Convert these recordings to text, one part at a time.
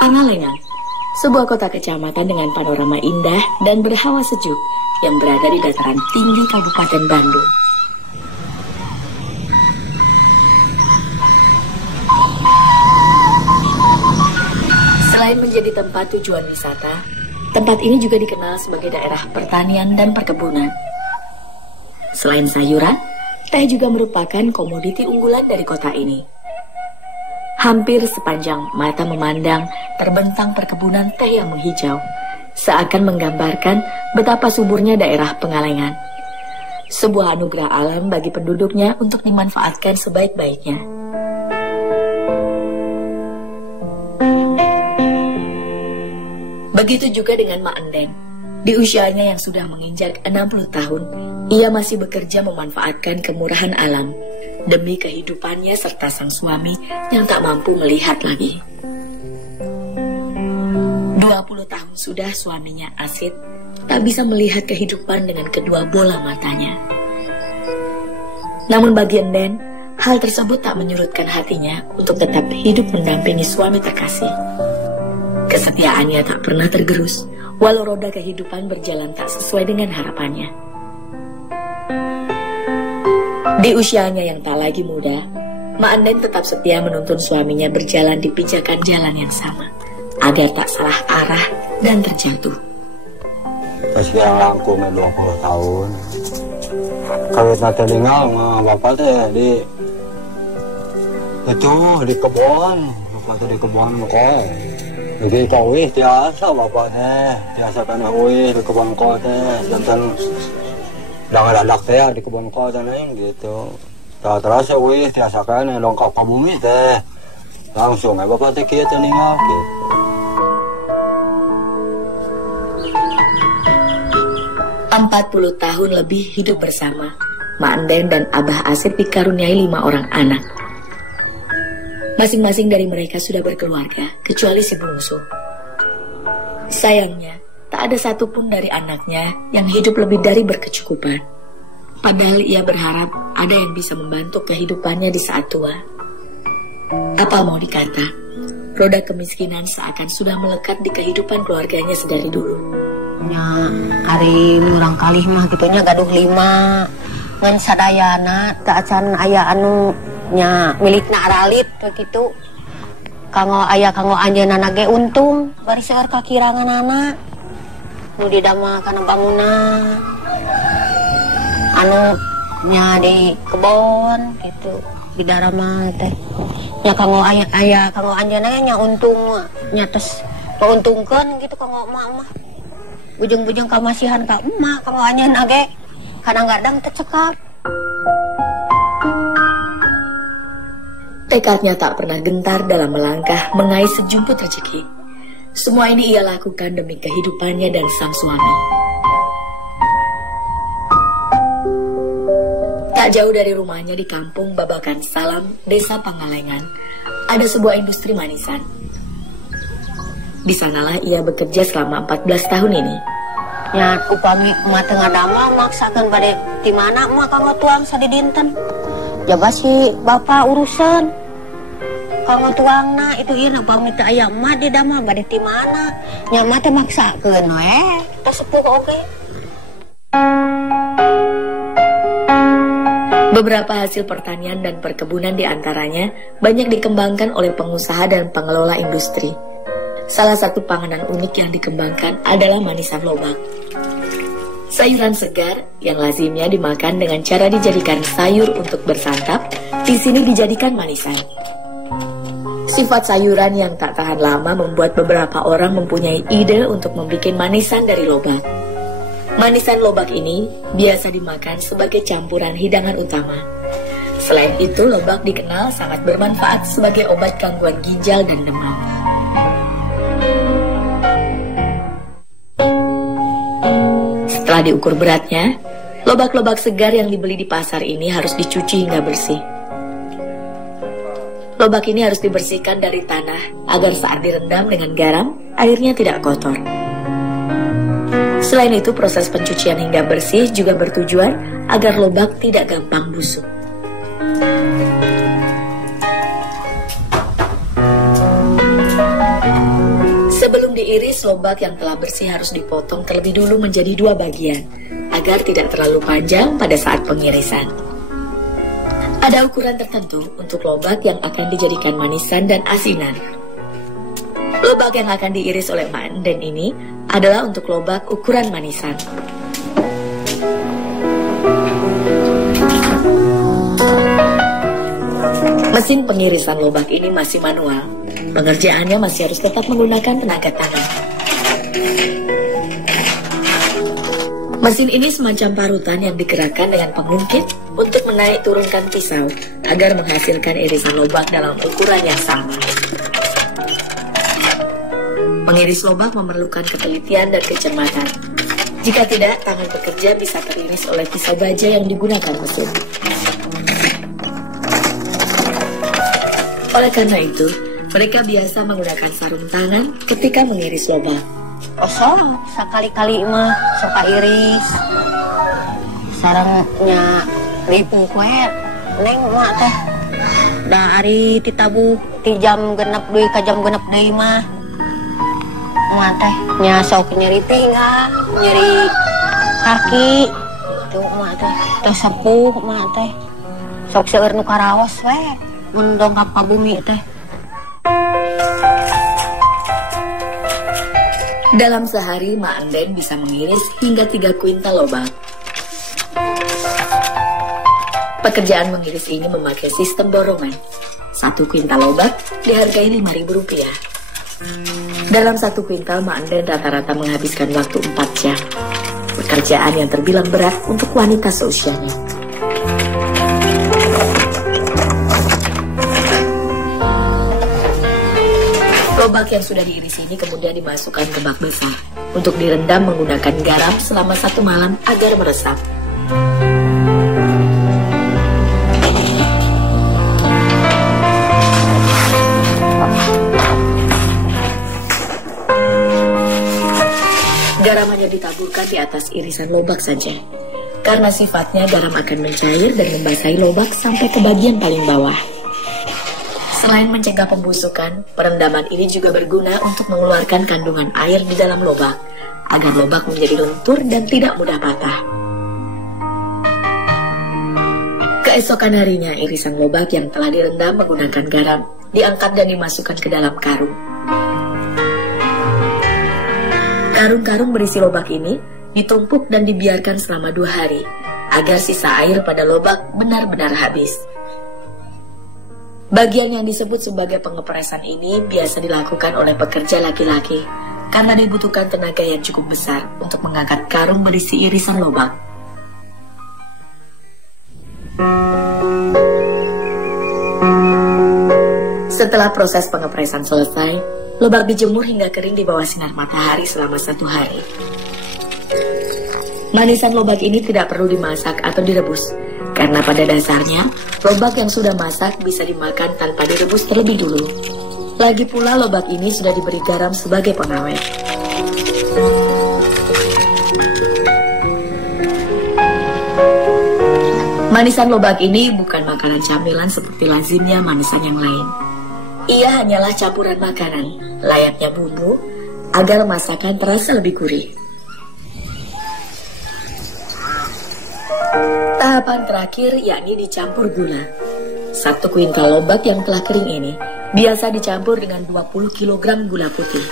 Pangalengan, sebuah kota kecamatan dengan panorama indah dan berhawa sejuk yang berada di dataran tinggi Kabupaten Bandung. Selain menjadi tempat tujuan wisata, tempat ini juga dikenal sebagai daerah pertanian dan perkebunan. Selain sayuran, teh juga merupakan komoditi unggulan dari kota ini. Hampir sepanjang mata memandang terbentang perkebunan teh yang menghijau, seakan menggambarkan betapa suburnya daerah Pengalengan. Sebuah anugerah alam bagi penduduknya untuk dimanfaatkan sebaik-baiknya. Begitu juga dengan Mak Endeng. Di usianya yang sudah menginjak 60 tahun, ia masih bekerja memanfaatkan kemurahan alam demi kehidupannya serta sang suami yang tak mampu melihat lagi. 20 tahun sudah suaminya Asid tak bisa melihat kehidupan dengan kedua bola matanya. Namun bagi Enden, hal tersebut tak menyurutkan hatinya untuk tetap hidup mendampingi suami terkasih. Kesetiaannya tak pernah tergerus, walau roda kehidupan berjalan tak sesuai dengan harapannya. Di usianya yang tak lagi muda, Mak Enden tetap setia menuntun suaminya berjalan di pijakan jalan yang sama, agar tak salah arah dan terjatuh. Sekian langkung 20 tahun. Kawit nanti tinggal sama bapak teh di kebun, bapak tuh di kebun kok. Jadi kawih biasa bapak teh, biasa kan kawih di kebun kok teh, dan dadak teh di kebun kok teh gitu. Terus wih biasa kan longkap ke bumi teh, langsung bapak teh kita tinggal gitu. Puluh tahun lebih hidup bersama, Mak Enden dan Abah Asid dikaruniai 5 orang anak. Masing-masing dari mereka sudah berkeluarga, kecuali si bungsu. Sayangnya, tak ada satupun dari anaknya yang hidup lebih dari berkecukupan. Padahal ia berharap ada yang bisa membantu kehidupannya di saat tua. Apa mau dikata, roda kemiskinan seakan sudah melekat di kehidupan keluarganya sedari dulu. Nya hari murang kalih mah gitunya gaduh 5 ngan sadayana tak acan aya anu nya milikna aralit begitu kanggo aya kanggo anjeunna ge untung bari seueur kakiranganana nu didamel kana bangunan anu nya di kebon gitu di darama teh nya kanggo aya kanggo anjeunna nya untung nya tos pauntungkeun gitu kanggo emak-emak bujung-bujung kamasihan ka emak kanggo anjeunna ge kadang-kadang tercekap. Tekadnya tak pernah gentar dalam melangkah mengais sejumput rezeki. Semua ini ia lakukan demi kehidupannya dan sang suami. Tak jauh dari rumahnya di kampung Babakan Salam, Desa Pangalengan, ada sebuah industri manisan. Di sanalah ia bekerja selama 14 tahun ini. Ya upami emak tengah damel maksakeun bade di mana emak kanggo tuang sadidinten. Jaba si bapak urusan kanggo tuangna itu ieu upami teu aya emak di damel bade di mana. Nya emak teh maksakeun we, teh sepuh oge. Beberapa hasil pertanian dan perkebunan diantaranya banyak dikembangkan oleh pengusaha dan pengelola industri. Salah satu panganan unik yang dikembangkan adalah manisan lobak. Sayuran segar yang lazimnya dimakan dengan cara dijadikan sayur untuk bersantap, di sini dijadikan manisan. Sifat sayuran yang tak tahan lama membuat beberapa orang mempunyai ide untuk membuat manisan dari lobak. Manisan lobak ini biasa dimakan sebagai campuran hidangan utama. Selain itu, lobak dikenal sangat bermanfaat sebagai obat gangguan ginjal dan demam. Setelah diukur beratnya, lobak-lobak segar yang dibeli di pasar ini harus dicuci hingga bersih. Lobak ini harus dibersihkan dari tanah agar saat direndam dengan garam, airnya tidak kotor. Selain itu, proses pencucian hingga bersih juga bertujuan agar lobak tidak gampang busuk. Sebelum diiris, lobak yang telah bersih harus dipotong terlebih dulu menjadi 2 bagian, agar tidak terlalu panjang pada saat pengirisan. Ada ukuran tertentu untuk lobak yang akan dijadikan manisan dan asinan. Lobak yang akan diiris oleh Mak Enden ini adalah untuk lobak ukuran manisan. Mesin pengirisan lobak ini masih manual. Pengerjaannya masih harus tetap menggunakan tenaga tangan. Mesin ini semacam parutan yang digerakkan dengan pengungkit untuk menaik turunkan pisau agar menghasilkan irisan lobak dalam ukuran yang sama. Mengiris lobak memerlukan ketelitian dan kecermatan. Jika tidak, tangan pekerja bisa teriris oleh pisau baja yang digunakan mesin. Oleh karena itu, mereka biasa menggunakan sarung tangan ketika mengiris lobak. Kosong, sekali-kali mah suka iris. Sarangnya lipung kue, neng mak teh. Da ari ditabuh ti jam genep deui ka jam genep deui mah. Mak teh nya sok nyeri pinggang, nyeri kaki. Tuh mak teh, teu sepuh mak teh. Sok seueur nu karaos we, mun dongkap ka bumi teh. Dalam sehari, Mak Enden bisa mengiris hingga 3 kuintal lobak. Pekerjaan mengiris ini memakai sistem borongan. 1 kuintal lobak dihargai Rp5.000. Dalam 1 kuintal, Mak Enden rata-rata menghabiskan waktu 4 jam. Pekerjaan yang terbilang berat untuk wanita seusianya. Lobak yang sudah diiris ini kemudian dimasukkan ke bak besar untuk direndam menggunakan garam selama 1 malam agar meresap. Garam hanya ditaburkan di atas irisan lobak saja. Karena sifatnya, garam akan mencair dan membasahi lobak sampai ke bagian paling bawah. Selain mencegah pembusukan, perendaman ini juga berguna untuk mengeluarkan kandungan air di dalam lobak, agar lobak menjadi lentur dan tidak mudah patah. Keesokan harinya, irisan lobak yang telah direndam menggunakan garam diangkat dan dimasukkan ke dalam karung. Karung-karung berisi lobak ini ditumpuk dan dibiarkan selama 2 hari, agar sisa air pada lobak benar-benar habis. Bagian yang disebut sebagai pengepresan ini biasa dilakukan oleh pekerja laki-laki karena dibutuhkan tenaga yang cukup besar untuk mengangkat karung berisi irisan lobak. Setelah proses pengepresan selesai, lobak dijemur hingga kering di bawah sinar matahari selama 1 hari. Manisan lobak ini tidak perlu dimasak atau direbus, karena pada dasarnya, lobak yang sudah masak bisa dimakan tanpa direbus terlebih dulu. Lagi pula lobak ini sudah diberi garam sebagai pengawet. Manisan lobak ini bukan makanan camilan seperti lazimnya manisan yang lain. Ia hanyalah campuran makanan, layaknya bumbu, agar masakan terasa lebih gurih. Tahapan terakhir yakni dicampur gula. 1 kuintal lobak yang telah kering ini biasa dicampur dengan 20 kg gula putih.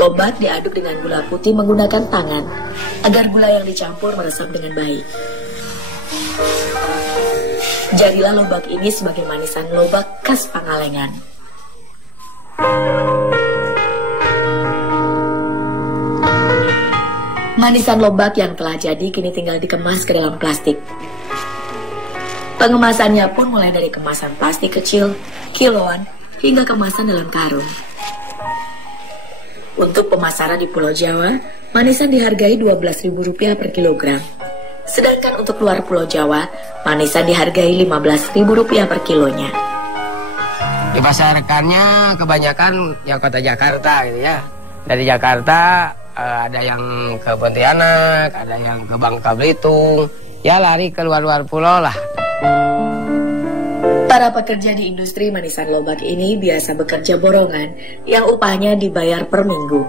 Lobak diaduk dengan gula putih menggunakan tangan agar gula yang dicampur meresap dengan baik. Jadilah lobak ini sebagai manisan lobak khas Pangalengan. Manisan lobak yang telah jadi kini tinggal dikemas ke dalam plastik. Pengemasannya pun mulai dari kemasan plastik kecil, kiloan, hingga kemasan dalam karung. Untuk pemasaran di Pulau Jawa, manisan dihargai Rp12.000 per kilogram. Sedangkan untuk luar Pulau Jawa, manisan dihargai Rp15.000 per kilonya. Dipasarkannya kebanyakan yang kota Jakarta gitu ya. Dari Jakarta ada yang ke Pontianak, ada yang ke Bangka Belitung. Ya lari ke luar-luar pulau lah. Para pekerja di industri manisan lobak ini biasa bekerja borongan yang upahnya dibayar per minggu.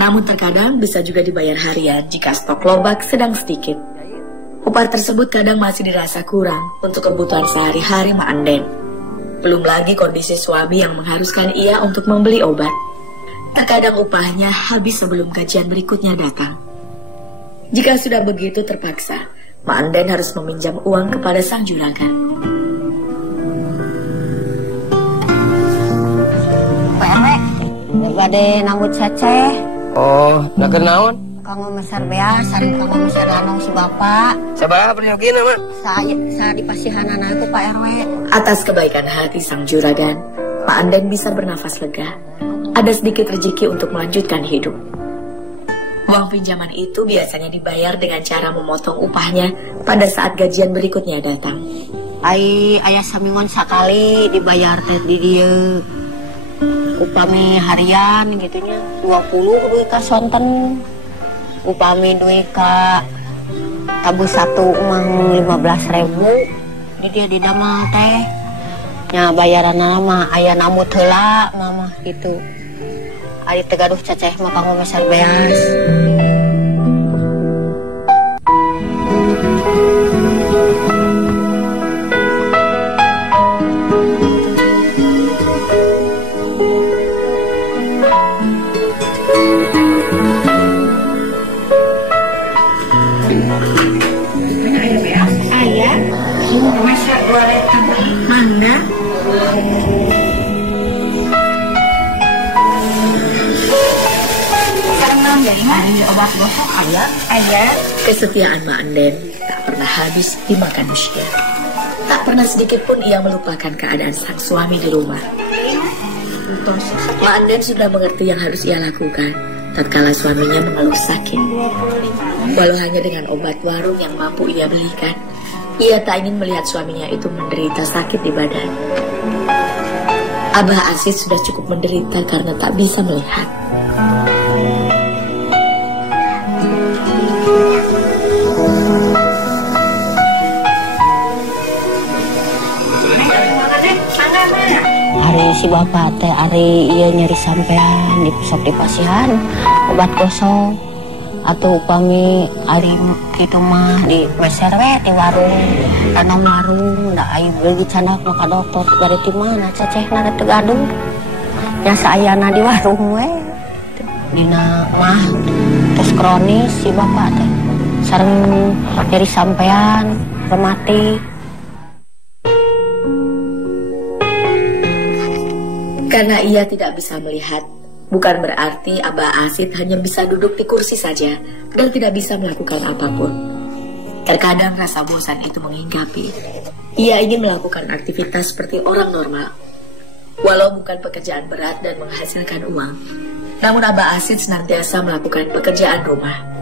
Namun terkadang bisa juga dibayar harian jika stok lobak sedang sedikit. Upah tersebut kadang masih dirasa kurang untuk kebutuhan sehari-hari Mak Anden. Belum lagi kondisi suami yang mengharuskan ia untuk membeli obat. Terkadang upahnya habis sebelum gajian berikutnya datang. Jika sudah begitu terpaksa, Mak Anden harus meminjam uang kepada sang juragan. Pak RW, daripada nambut ceceh. Oh, nak kenaon? Kanggo mesar beas, sareng kanggo mesar lanong si bapak. Sabaraha periogina, Mak? Saya dipasihanan aku Pak RW. Atas kebaikan hati sang juragan, Pak Anden bisa bernafas lega. Ada sedikit rezeki untuk melanjutkan hidup. Uang pinjaman itu biasanya dibayar dengan cara memotong upahnya pada saat gajian berikutnya datang. Ayah samingon sekali dibayar teh di dia. Upami harian gitunya 20 duit ka sonten. Upami duit ka tabu satu emang 15.000 di dia di damel teh. Nya bayaran mah aya namut heula mama gitu. Ari teh gaduh ceceh mah kanggo mesar beas. Ayah, masak goreng mana? Obat gosok ayah. Kesetiaan Mak Anden tak pernah habis dimakan usia. Tak pernah sedikit pun ia melupakan keadaan sang suami di rumah. Mak Anden sudah mengerti yang harus ia lakukan tatkala suaminya mengeluh sakit. Walau hanya dengan obat warung yang mampu ia belikan, ia tak ingin melihat suaminya itu menderita sakit di badan. Abah Asid sudah cukup menderita karena tak bisa melihat. Hari si bapak teh hari iya nyeri sampean di pusat dipasihan obat gosok atau upami hari kitu mah di meser we di warung tanam warung da ayu lagi canak maka dokter bari ti mana cecehna teh gaduh nya saayana di warung we dina mah terus kronis si bapak teh sareng nyeri sampean rematik. Karena ia tidak bisa melihat, bukan berarti Abah Asid hanya bisa duduk di kursi saja dan tidak bisa melakukan apapun. Terkadang rasa bosan itu menghinggapi. Ia ingin melakukan aktivitas seperti orang normal. Walau bukan pekerjaan berat dan menghasilkan uang, namun Abah Asid senantiasa melakukan pekerjaan rumah.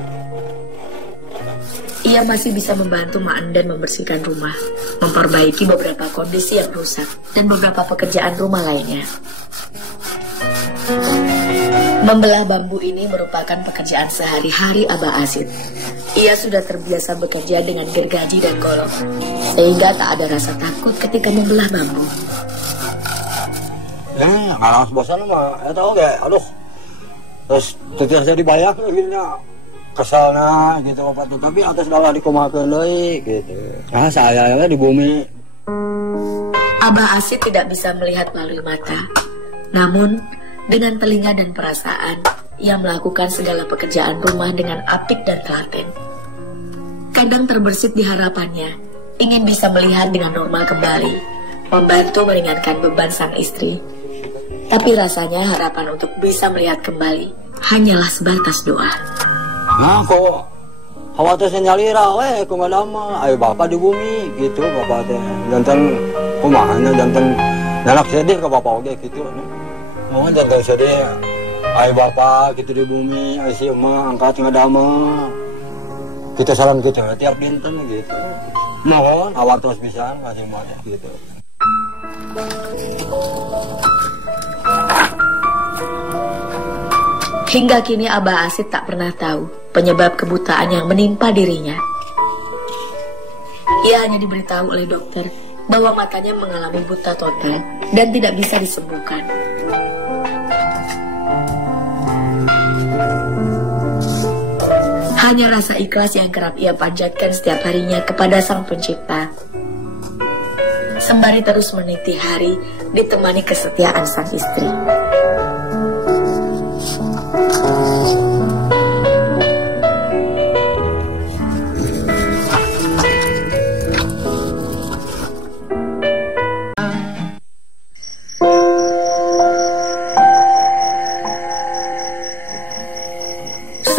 Ia masih bisa membantu Mak Anden membersihkan rumah, memperbaiki beberapa kondisi yang rusak, dan beberapa pekerjaan rumah lainnya. Membelah bambu ini merupakan pekerjaan sehari-hari Abah Asid. Ia sudah terbiasa bekerja dengan gergaji dan golok, sehingga tak ada rasa takut ketika membelah bambu. Ya, kalau bosan mah, ya tahu gak, aduh. Terus tidak jadi banyak akhirnya. Kesalna gitu apa tuh, tapi atas dalah dikumahakeun deui gitu. Nah, saya di bumi. Abah Asid tidak bisa melihat melalui mata. Namun, dengan telinga dan perasaan, ia melakukan segala pekerjaan rumah dengan apik dan telaten. Kadang terbersit di harapannya, ingin bisa melihat dengan normal kembali, membantu meringankan beban sang istri. Tapi rasanya harapan untuk bisa melihat kembali hanyalah sebatas doa. Nah, kok khawatirnya nyalira we ku ngadama ayo bapak di bumi gitu bapak teh jantan kumahana jantan nalak sedih ke bapak oge gitu. Oh jantan sedih ayo bapak gitu di bumi ayo si emak angkat ngadama. Kita salam kita tiap dinten gitu. Mohon awartos pisan masih mah gitu. Hingga kini Abah Asid tak pernah tahu penyebab kebutaan yang menimpa dirinya. Ia hanya diberitahu oleh dokter bahwa matanya mengalami buta total dan tidak bisa disembuhkan. Hanya rasa ikhlas yang kerap ia panjatkan setiap harinya kepada Sang Pencipta, sembari terus meniti hari ditemani kesetiaan sang istri.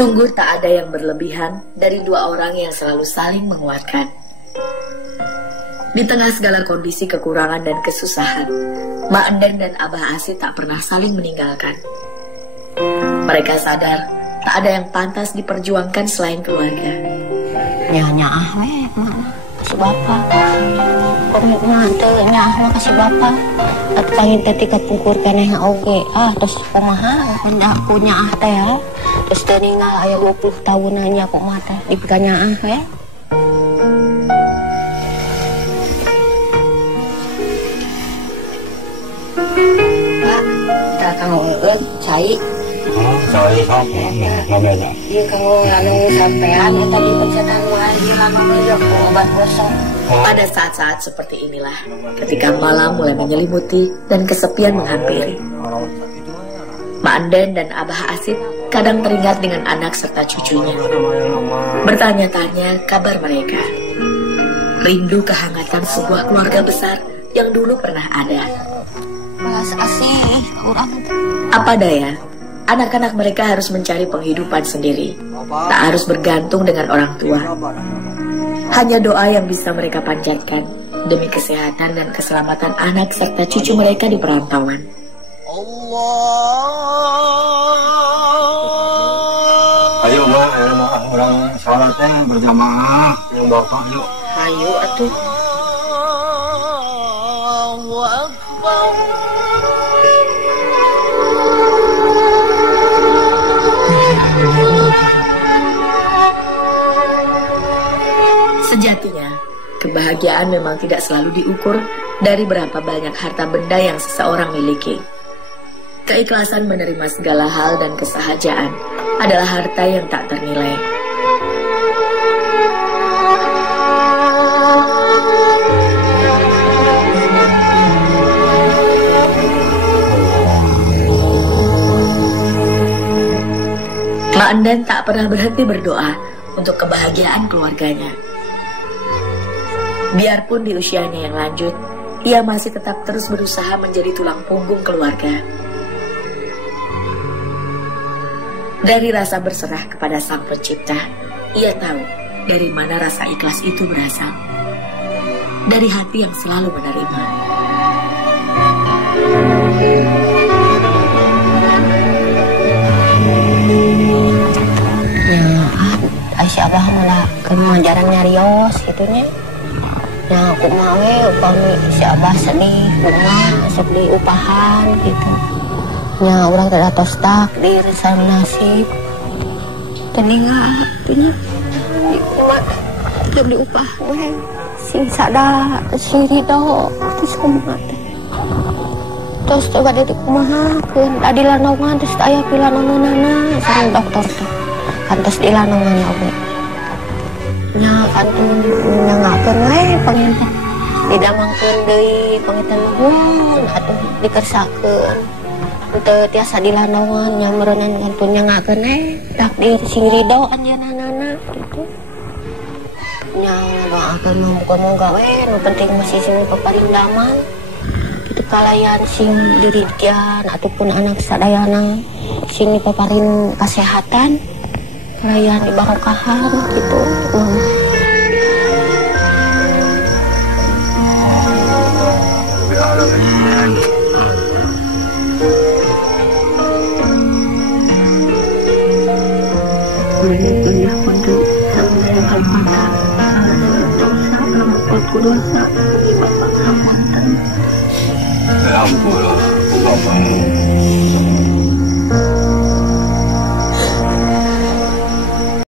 Sungguh tak ada yang berlebihan dari dua orang yang selalu saling menguatkan. Di tengah segala kondisi kekurangan dan kesusahan, Mak Endang dan Abah Asid tak pernah saling meninggalkan. Mereka sadar tak ada yang pantas diperjuangkan selain keluarga. Nyaah weh, mak kasih bapak. Komitmen teh nyaah kasih bapak. At pangin teh tika pungkur keneh oge. Terus kumaha hendak punya teh ya. Terus teh ninggal aya 20 tahun nya kok mata dipikanya we. Pak, kang eueug cai. Cai sampe namanya. Ieu kang anu sampean eta dipencetan wae anu meja obat gosong. Pada saat-saat seperti inilah, ketika malam mulai menyelimuti dan kesepian menghampiri, Mak Anden dan Abah Asid kadang teringat dengan anak serta cucunya. Bertanya-tanya kabar mereka. Rindu kehangatan sebuah keluarga besar yang dulu pernah ada. Belas asih urang. Apa daya, anak-anak mereka harus mencari penghidupan sendiri, tak harus bergantung dengan orang tua. Hanya doa yang bisa mereka panjatkan demi kesehatan dan keselamatan anak serta cucu mereka di perantauan. Ayo mak, orang sholatnya berjamaah yang bapak yuk. Ayo atuh. Sejatinya, kebahagiaan memang tidak selalu diukur dari berapa banyak harta benda yang seseorang miliki. Keikhlasan menerima segala hal dan kesahajaan adalah harta yang tak ternilai. Mak Endan tak pernah berhenti berdoa untuk kebahagiaan keluarganya. Biarpun di usianya yang lanjut, ia masih tetap terus berusaha menjadi tulang punggung keluarga. Dari rasa berserah kepada Sang Pencipta, ia tahu dari mana rasa ikhlas itu berasal. Dari hati yang selalu menerima. Aisyah Abah malah kemajaran nyarios gitunya. Ya aku mawe upami si Abah sedih bunga sok di upahan gitu. Ya orang tidak tos takdir sama nasib. Teninga punya tidak diupah we sing sada si Ridho terus kumaha teh. Terus coba detik kumaha keun adi lanongan terus aya pilanonganana sareng dokter teh. Kan terus di lanongan oge. Nya kantun nyangakeun we pangin teh didamangkeun deui pangitan nuhun atuh dikersakeun teu tiasa di lanongan nya meureunnan kantun nyangakeun takdir sing Ridho anjeunna gitu nya doakeun muga-muga we nu penting masih sing paparindaman kitu kalayan sing diridian ataupun anak sadayana sing dipaparin kesehatan kalayan dibarokahan gitu. Ya ampun,